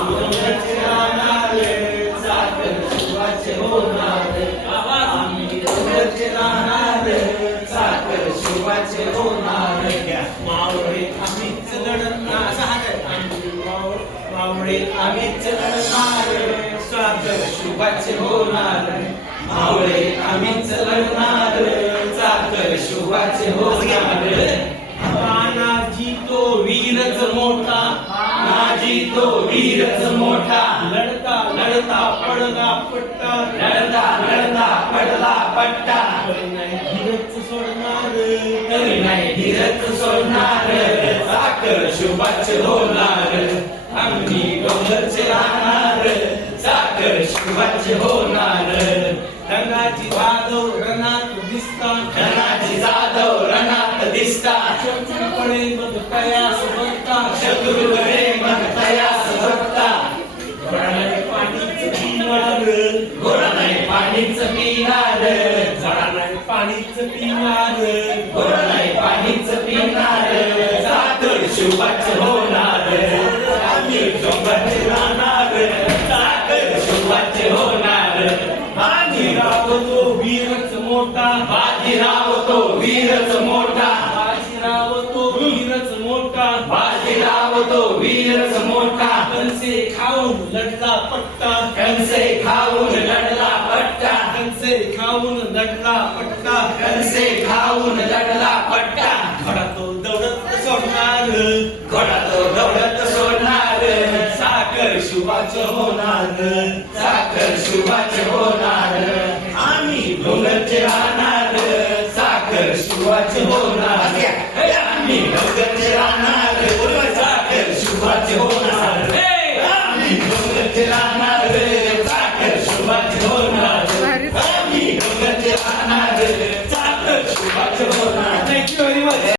डोंगरचे राहणार साखर शिवाचे होणार आम्ही डोंगरचे राहणार साखर शिवाचे होणार मावळे आम्हीच लढणार मावळे आम्हीच लढणार साखर शिवाचे होणार मावळे आम्हीच लढणार साखर शिवाचे होणार नानाजी तो वीरच मोठा नानाजी तो वीरच मोठा लढता लढता पडला पट्टा लढता लढता पडला पट्टा नाही धीरच सोडणार तरी नाही धीरच सोडणार साखर शिवाचे होणार आम्ही डोंगरचे राहणार साखर शिवाचे होणार रंगाची जाधव रणात दिसता रणाची जाधव रणात दिसता शत्रूकडे मग तयास बघता शत्रूकडे मग तयास बघता घोडाने पाणीच पिणार घोडाने पाणीच पिणार झाडाने पाणीच पिणार घोडाने पाणीच पिणार साखर शिवाचे होणार आम्ही डोंगरचे राहणार साखर शिवाचे होणार बाजीराव तो वीरच मोठा बाजीराव तो वीरच मोठा बाजीराव तो वीरच मोठा बाजीराव तो वीरच मोठा कंसे खाऊन लढला पट्टा कंसे खाऊन लढला पट्टा कंसे खाऊन लढला पट्टा कंसे खाऊन लढला पट्टा घोडा तो दौडत सोडणार घोडा तो दौडत सोडणार साखर शिवाचे होणार साखर शिवाचे होणार आम्ही डोंगरचे राहणार साखर शिवाचे होणार आम्ही डोंगरचे राहणार साखर शिवाचे होणार